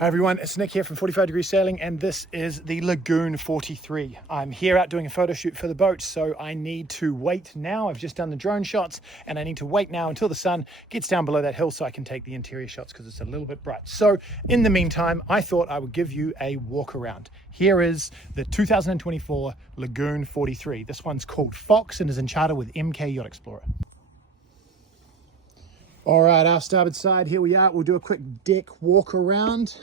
Hi everyone, it's Nick here from 45 Degree Sailing, and this is the Lagoon 43. I'm here out doing a photo shoot for the boat, so I need to wait now. I've just done the drone shots and I need to wait now until the sun gets down below that hill so I can take the interior shots because it's a little bit bright. So in the meantime, I thought I would give you a walk around. Here is the 2024 Lagoon 43. This one's called Fox and is in charter with MK Yacht Explorer. All right, our starboard side, here we are. We'll do a quick deck walk around.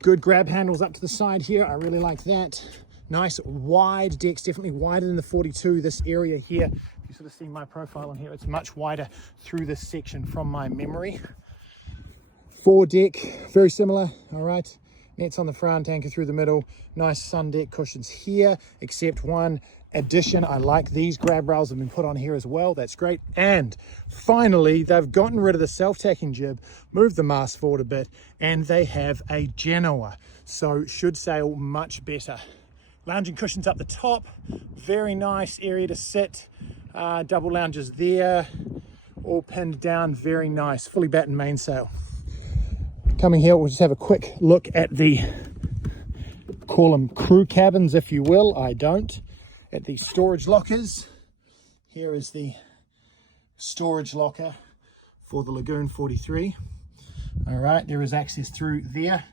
Good grab handles up to the side here. I really like that. Nice wide decks, definitely wider than the 42. This area here, you sort of see my profile on here. It's much wider through this section from my memory. Fore deck, very similar. All right, nets on the front, anchor through the middle. Nice sun deck cushions here, except one addition. I like these grab rails have been put on here as well. That's great. And finally, they've gotten rid of the self-tacking jib, moved the mast forward a bit, and they have a Genoa, so should sail much better. Lounging cushions up the top, very nice area to sit. Double lounges there, all pinned down, very nice. Fully battened mainsail. Coming here, we'll just have a quick look at the, call them crew cabins if you will, I don't. At the storage lockers. Here is the storage locker for the Lagoon 43. All right, there is access through there.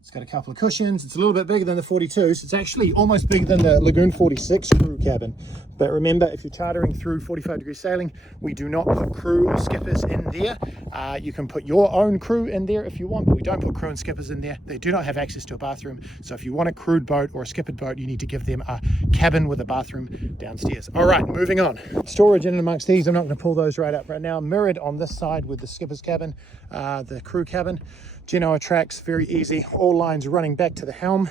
It's got a couple of cushions. It's a little bit bigger than the 42, so it's actually almost bigger than the Lagoon 46 crew cabin. But remember, if you're chartering through 45 Degree Sailing, we do not put crew or skippers in there. You can put your own crew in there if you want, but we don't put crew and skippers in there. They do not have access to a bathroom. So if you want a crewed boat or a skippered boat, you need to give them a cabin with a bathroom downstairs. All right, moving on. Storage in and amongst these. I'm not going to pull those right up right now. Mirrored on this side with the skipper's cabin, the crew cabin. Genoa tracks, very easy. All lines running back to the helm.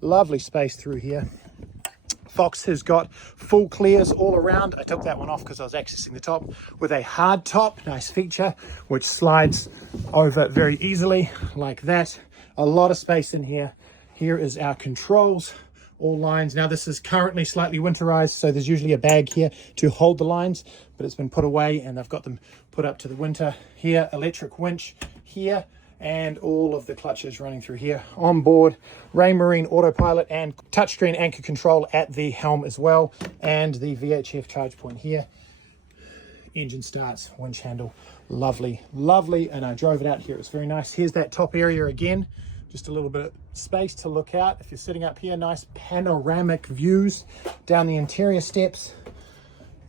Lovely space through here. Fox has got full clears all around. I took that one off because I was accessing the top with a hard top. Nice feature, which slides over very easily like that. A lot of space in here. Here is our controls. All lines. Now this is currently slightly winterized, so there's usually a bag here to hold the lines, but it's been put away and I've got them put up to the winter. Here, electric winch here. And all of the clutches running through here. On board, Raymarine autopilot and touchscreen anchor control at the helm as well. And the VHF charge point here. Engine starts, winch handle, lovely, lovely. And I drove it out here, it was very nice. Here's that top area again. Just a little bit of space to look out. If you're sitting up here, nice panoramic views down the interior steps.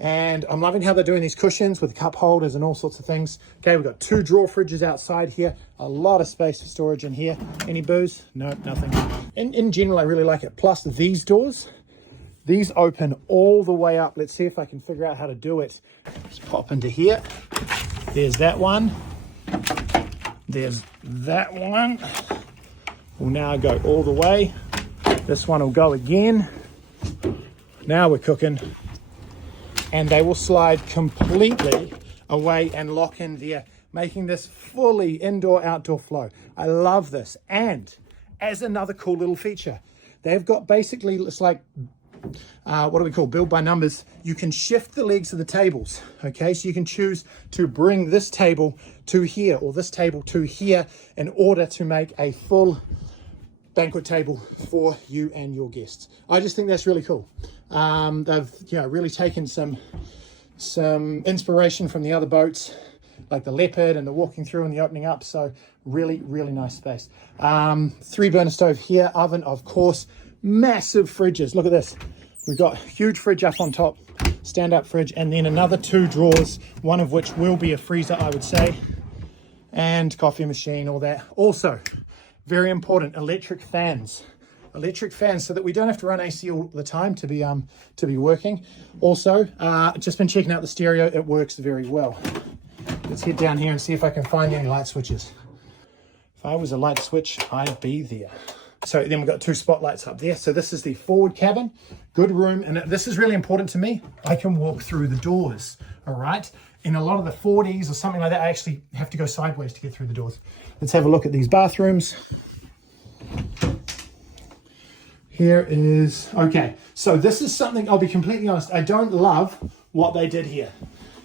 And I'm loving how they're doing these cushions with cup holders and all sorts of things. Okay, we've got two drawer fridges outside here. A lot of space for storage in here. Any booze? No, nothing. In general, I really like it. Plus these doors, these open all the way up. Let's see if I can figure out how to do it. Just pop into here. There's that one. There's that one. We'll now go all the way. This one will go again. Now we're cooking. And they will slide completely away and lock in there, making this fully indoor-outdoor flow. I love this. And as another cool little feature, they've got basically, it's like, what do we call, build by numbers. You can shift the legs of the tables, okay? So you can choose to bring this table to here or this table to here in order to make a full banquet table for you and your guests. I just think that's really cool. They've really taken some inspiration from the other boats like the Leopard and the walking through and the opening up, so really nice space. 3 burner stove here, oven of course, massive fridges. Look at this, we've got huge fridge up on top, stand up fridge, and then another 2 drawers, one of which will be a freezer I would say, and coffee machine, all that. Also very important, electric fans so that we don't have to run AC all the time to be working. Also, just been checking out the stereo, it works very well. Let's head down here and see if I can find any light switches. If I was a light switch, I'd be there. So then we've got 2 spotlights up there. So this is the forward cabin, good room, and this is really important to me. I can walk through the doors, all right? In a lot of the 40s or something like that, I actually have to go sideways to get through the doors. Let's have a look at these bathrooms. Here is, okay, so this is something, I'll be completely honest, I don't love what they did here,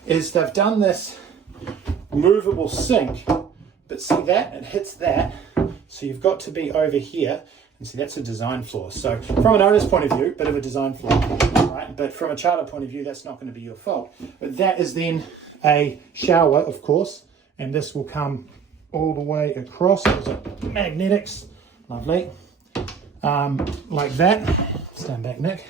is they've done this movable sink, but see that, it hits that, So you've got to be over here, and see that's a design flaw. So from an owner's point of view, bit of a design flaw, right? But from a charter point of view, that's not going to be your fault. But that is then a shower, of course, and this will come all the way across. Those are magnetics, lovely, like that. Stand back, Nick.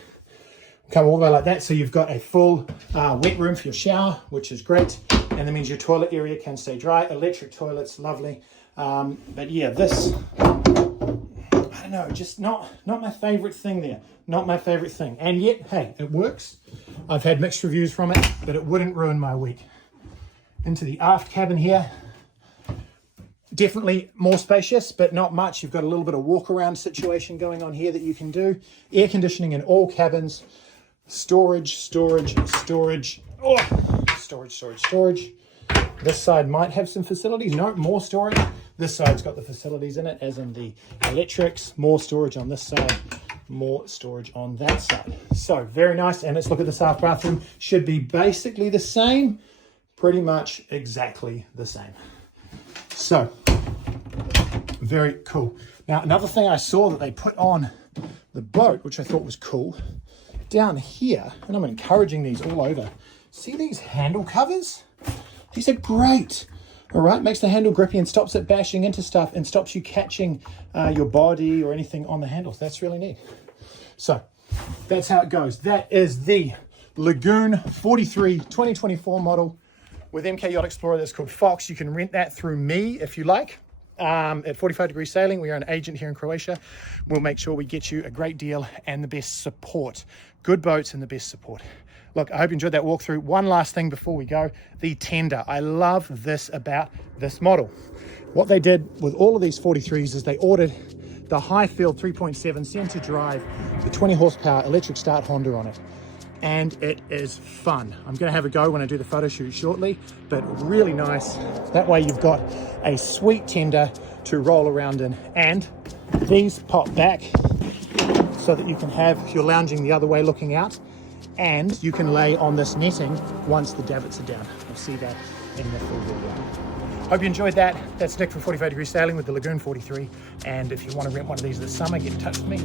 Come all the way like that, so you've got a full wet room for your shower, which is great, and that means your toilet area can stay dry. Electric toilets, lovely. But yeah, this, I don't know, just not my favorite thing there. Not my favorite thing, and yet, hey, it works. I've had mixed reviews from it, but it wouldn't ruin my week. Into the aft cabin here. Definitely more spacious, but not much. You've got a little bit of walk around situation going on here that you can do. Air conditioning in all cabins. Storage. Oh, storage. This side might have some facilities. No, more storage. This side's got the facilities in it, as in the electrics. More storage on this side. More storage on that side. So very nice. And let's look at this aft bathroom. Should be basically the same. Pretty much exactly the same. So, very cool. Now, another thing I saw that they put on the boat, which I thought was cool, down here, and I'm encouraging these all over. See these handle covers? These are great. All right, makes the handle grippy and stops it bashing into stuff and stops you catching your body or anything on the handles. That's really neat. So, that's how it goes. That is the Lagoon 43 2024 model with MK Yacht Explorer that's called Fox. You can rent that through me if you like. At 45 Degree Sailing, we are an agent here in Croatia. We'll make sure we get you a great deal and the best support. Good boats and the best support. Look, I hope you enjoyed that walkthrough. One last thing before we go, the tender. I love this about this model. What they did with all of these 43s is they ordered the Highfield 3.7 center drive, the 20 horsepower electric start Honda on it. And it is fun. I'm going to have a go when I do the photo shoot shortly, but really nice. That way you've got a sweet tender to roll around in, and these pop back so that you can have, if you're lounging the other way looking out, and you can lay on this netting once the davits are down. You'll see that in the full video. Hope you enjoyed that. That's Nick from 45 Degree Sailing with the Lagoon 43, and if you want to rent one of these this summer, get in touch with me.